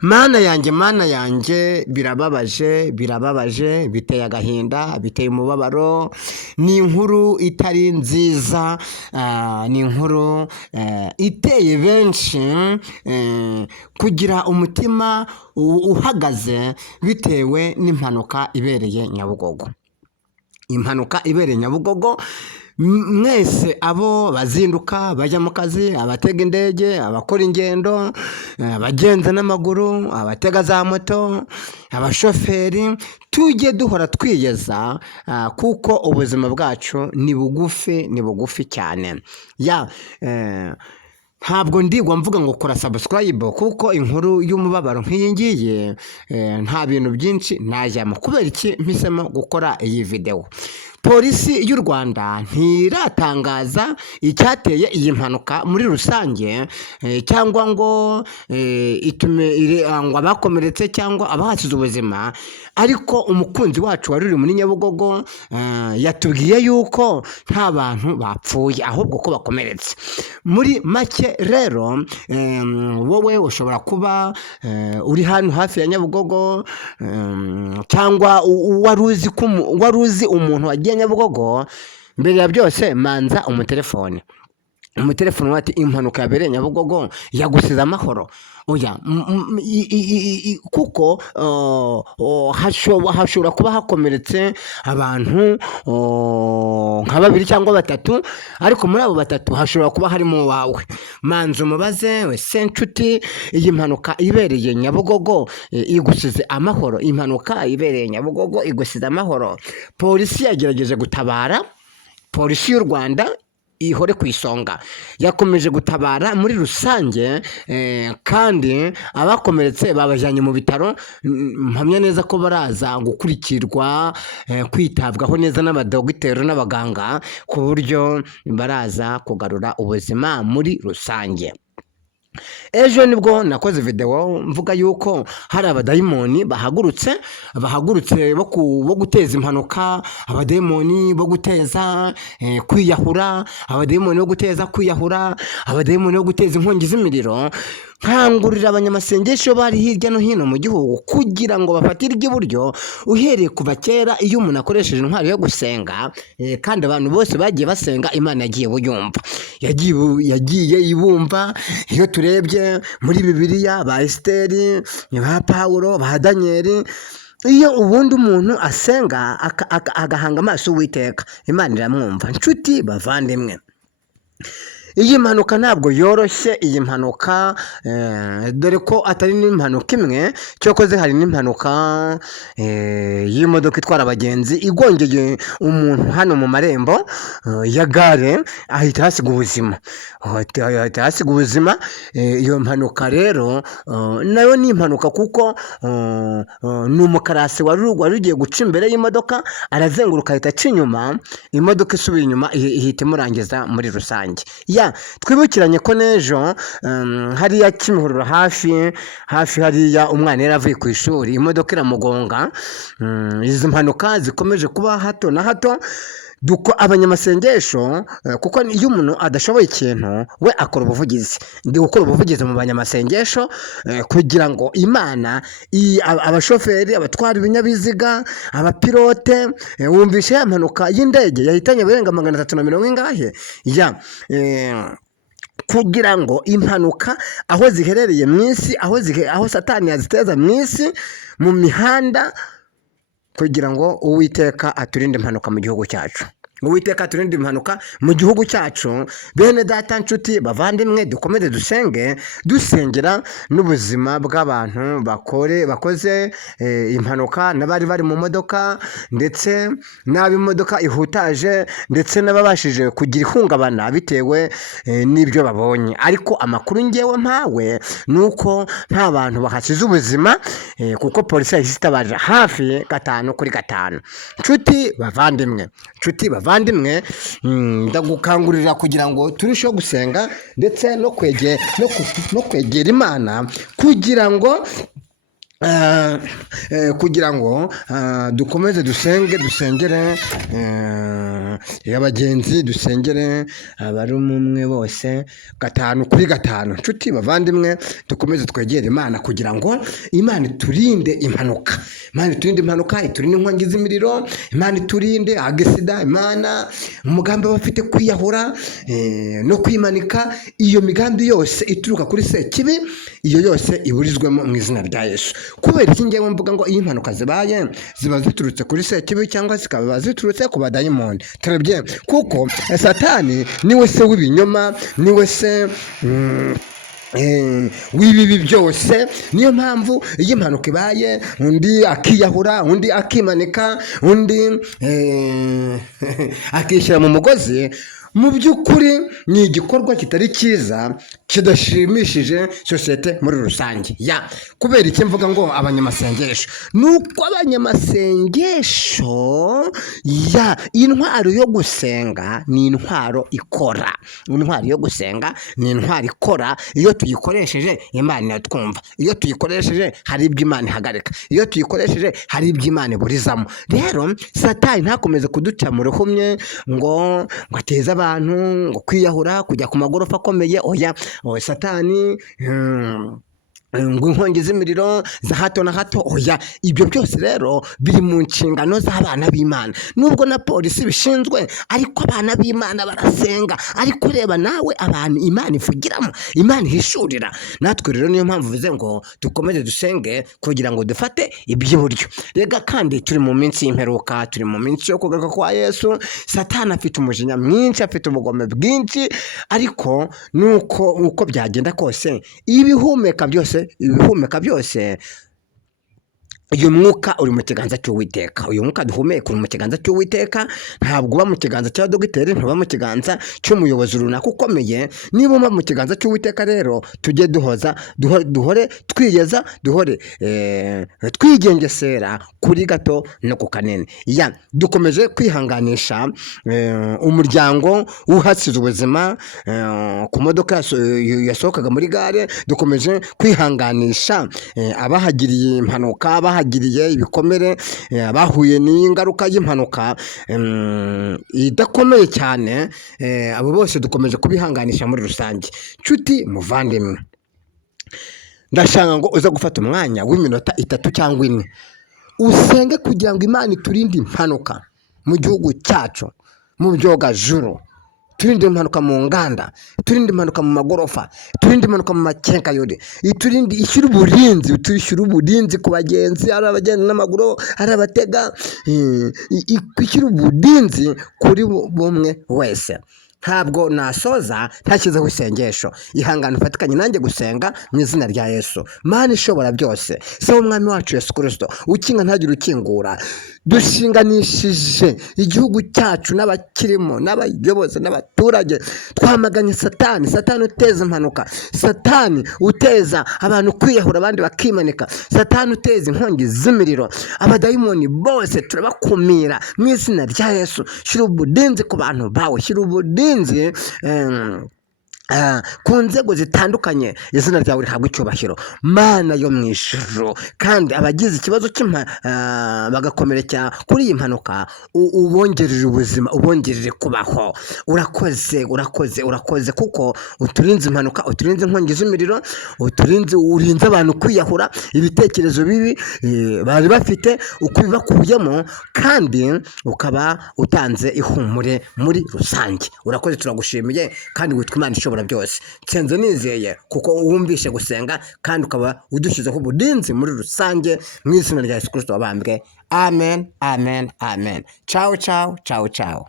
Mana yanjye birababaje biteye agahinda biteye umubabaro. Ni inkuru itari nziza, ni inkuru iteye benshi kugira umutima uhagaze bitewe n'impanuka ibereye Nyabugogo. Impanuka ibereye Nyabugogo, mwese abo bazinduka bajya mu kazi, abatega indege, abakora ingendo, abagenza n'amaguru, abatega za moto, abashoferi, tujye duhora twiyeza kuko ubuzima bwacu ni bugufi cyane. Ntabwo ndigwa mvuga ngo kora subscribe kuko inkuru y'umubabaro nk'iyi ngiyi nta bintu byinshi najyamo. Kubera iki mpisemo gukora iyi video? Polisi y'u Rwanda ntiratangaza icyateye iyi mpanuka muri rusange, cyangwa ngo itume ngo abakomeretse cyangwa abahasize ubuzima, ariko umukunzi wacu wari uri muri Nyabugogo yatubwiye yuko nta bantu bapfuye ahubwo ko bakomeretse. Muri make rero, wowe ushobora kuba uri hano hafi ya Nyabugogo, cyangwa wari uzi umuntu wagiye Nyabugogo. Mbere ya byose manza umutelefone wati impanuka yabereye Nyabugogo yagusize amahoro. Oya, kuko hashobora kuba hakomeretse abantu nka 2 cyangwa 3, ariko muri abo 3 hashobora kuba harimo wawe. Manza umubaze wese nshuti, iyi mpanuka ibereye Nyabugogo igusize amahoro? Impanuka ibereye Nyabugogo igusize amahoro? Polisi yagerageje gutabara, polisi y'u Rwanda ihore ku isonga, yakomeje gutabara muri rusange, kandi abakomeretse babajyanye mu bitaro. Mpamya neza ko baraza gukurikirwa, kwitabwaho neza n'abadogiteri n'abaganga, ku buryo baraza kugarura ubuzima muri rusange. Ejo nibwo nakoze video mvuga yuko hari abadayimoni bahagurutse bo guteza impanuka, abadayimoni bo guteza kwiyahura, abadayimoni bo guteza inkongi z'imiriro. Nkangurira abanyamasengesho bari hirya no hino mu gihugu kugira ngo bafatire iburyo, uhereye kuva kera iyo umuntu akoresheje intwari yo gusenga, kandi abantu bose bagiye basenga, Imana yagiye buyumva, yagiye ibumva. Iyo turebye muri Bibiliya, ba Esiteri, ba Pawulo, ba Danieli, iyo ubundi umuntu asenga agahanga amaso Uwiteka, Imana iramwumva. Nshuti bavandimwe, iyi mpanuka ntabwo yoroshye. Iyi mpanuka dore ko atari n'impanuka imwe, cyokoze hari n'impanuka y'imodoka itwara abagenzi igongeye umuntu hano mu marembo ya gare, ahita hasiga ubuzima. Iyo mpanuka rero nayo ni impanuka kuko ni umukarasi wari ugiye guca imbere y'imodoka, arazenguruka ahita aca inyuma, imodoka isubiye inyuma ihita imurangiza muri rusange. Twibukiranye ko n'ejo hariya Kimihurura hafi hariya umwana yari avuye ku ishuri, imodoka iramugonga. Izi mpanuka zikomeje kuba hato na hato. Abanyamasengesho, kuko iyo umuntu adashoboye ikintu we akora ubuvugizi. Ndi gukora ubuvugizi mu banyamasengesho kugira ngo Imana, abashoferi, abatwara ibinyabiziga, abapilote, wumvishe ya mpanuka y'indege yahitanye abarenga 340 ingahe, kugira ngo impanuka aho ziherereye mu isi, aho Satani yaziteza mu isi, mu mihanda, kugira ngo Uwiteka aturinde impanuka mu gihugu cyacu. Uwiteka aturinde impanuka mu gihugu cyacu. Bene data, nshuti bavandimwe, dukomeze dusengera n'ubuzima bw'abantu bakoze impanuka, n'abari bari mu modoka, ndetse n'ab'imodoka ihutaje, ndetse n'ababashije kugira ihungabana bitewe n'ibyo babonye. Ariko amakuru ngewe mpawe nuko nta bantu bahasize ubuzima, kuko polisi yahise itabaje hafi 5 kuri 5. Nshuti bavandimwe, ndagukangurira kugira ngo turusheho gusenga ndetse no kwegera Imana, kugira ngo kugira ngo dukomeze dusengere abagenzi, dusengere abari umwe bose 5 kuri 5. Nshuti bavandimwe, dukomeze twegere Imana kugira ngo Imana iturinde impanuka, iturinde inkongi z'imiriro, Imana iturinde agisida, Imana umugambi bafite kwiyahura no kwimanika. Iyo migambi yose ituruka kuri Sekibi, iyo yose iburizwemo mu izina rya Yesu. Kubera iki ngewe mvuga ngo iyi mpanuka zibaye ziba ziturutse kuri Sekibi cyangwa zikaba ziturutse ku badayimoni? Turebye kuko Satani niwe se w'ibinyoma, niwe se w'ibibi byose. Niyo mpamvu iyo impanuka ibaye undi akiyahura, undi akimanika, undi akishyira mu mugozi, mu by'ukuri ni igikorwa kitari cyiza, kidashimishije sosiyete muri rusange. Kubera iki mvuga ngo abanyamasengesho? Nuko abanyamasengesho intwaro yo gusenga ni intwaro ikora. Intwaro yo gusenga ni intwaro ikora. Iyo tuyikoresheje Imana iratwumva, iyo tuyikoresheje hari ibyo Imana ihagarika, iyo tuyikoresheje hari ibyo Imana iburizamo. Rero Satani ntakomeze kuduca mu ruhumye ngo ateze abantu ngo kwiyahura, kujya ku magorofa akomeye. Oya, Satani ngo inkongi z'imiriro za hato na hato. Oya, ibyo byose rero biri mu nshingano z'abana b'Imana. Nubwo na polisi bishinzwe, ariko abana b'Imana barasenga. Ariko reba nawe abantu Imana ivugiramo, Imana ihishurira. Natwe rero niyo mpamvu bivuze ngo dukomeze dusenge kugira ngo dufate iby'iburyo. Rega kandi turi mu minsi y'imperuka, turi mu minsi yo kugaruka kwa Yesu. Satani afite umujinya mwinshi, afite ubugome bwinshi, ariko nuko uko byagenda kose ibihumeka byose uyu mwuka uri mu kiganza cy'Uwiteka. Uyu mwuka duhumeka uri mu kiganza cy'Uwiteka, ntabwo uba mu kiganza cya dogiteri, ntuba mu kiganza cy'umuyobozi runaka ukomeye. Niba uba mu kiganza cy'Uwiteka rero tujye duhore twiyeza, duhore twigengesera kuri gato no ku kanini. Dukomeje kwihanganisha umuryango uhasize ubuzima ku modoka yasohokaga muri gare. Dukomeje kwihanganisha abahagiriye impanuka, bahagiriye ibikomere, bahuye n'ingaruka y'impanuka idakomeye cyane. Abo bose dukomeje kubihanganisha muri rusange. Nshuti muvandimwe, ndashaka ngo uza gufata umwanya w'iminota 3 cyangwa 4 usenge kugira ngo Imana iturinde impanuka mu gihugu cyacu, mu byogajuru. Turinde impanuka mu nganda, turinde impanuka mu magorofa, turinde impanuka mu makenkayori, turinde ishyira uburinzi ku bagenzi, ari abagenda n'amaguru, ari abatega, ishyira uburinzi kuri bumwe wese. Ntabwo nasoza ntashyizeho isengesho. Ihangane ufatikanye nanjye gusenga mu izina rya Yesu. Mana ishobora byose, se w'umwami wacu Yesu Kristo, ukinga ntagire ukingura. Dushinganishije igihugu cyacu n'abakirimo, n'abayobozi, n'abaturage. Twamaganye Satani uteza impanuka, Satani uteza abantu kwiyahura abandi bakimanika, Satani uteza inkongi z'imiriro. Abadayimoni bose turabakumira mu izina rya Yesu. Shyira uburinzi ku bantu bawe, shyira uburinzi ku nzego zitandukanye. Izina ryawe rihabwa icyubahiro, Mana yo mu ijuru. Kandi abagize ikibazo bagakomerekera kuri iyi mpanuka, ubongerere ubuzima, ubongerere kubaho. Urakoze kuko uturinze impanuka, uturinze inkongi z'imiriro, urinze abantu kwiyahura, ibitekerezo bibi bari bafite ukubibakuyemo, kandi ukaba utanze ihumure muri rusange. Urakoze, turagushimiye kandi witwa Imana ishobora byose. Nsenze nizeye kuko wumvishe gusenga kandi ukaba udushyizeho uburinzi muri rusange mu izina rya Yesu Kristo wabambwe. Amen. Ciao.